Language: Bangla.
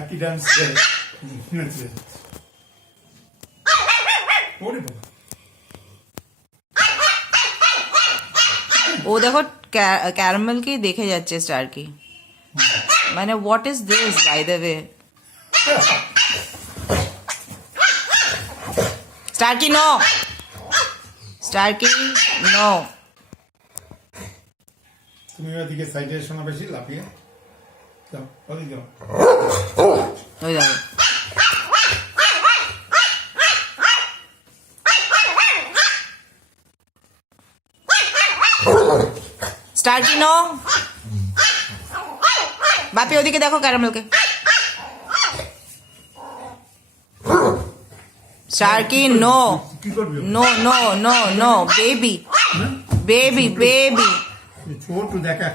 একই ডান্স ও দেখো ক্যারামেলকেই দেখে যাচ্ছে স্টারকি। মানে what is this by the way? Starky no, Starky no. তুমি ওদিকে সাইডে শোনা বেশি লাফিয়ে যাও, ওদিকে যাও। ওই দেখো স্টারকি নো। বাপি ওদিকে দেখো ক্যারামেলকে। স্টারকি নো, কি করবি? No no no no baby, baby baby. ছোট দেখা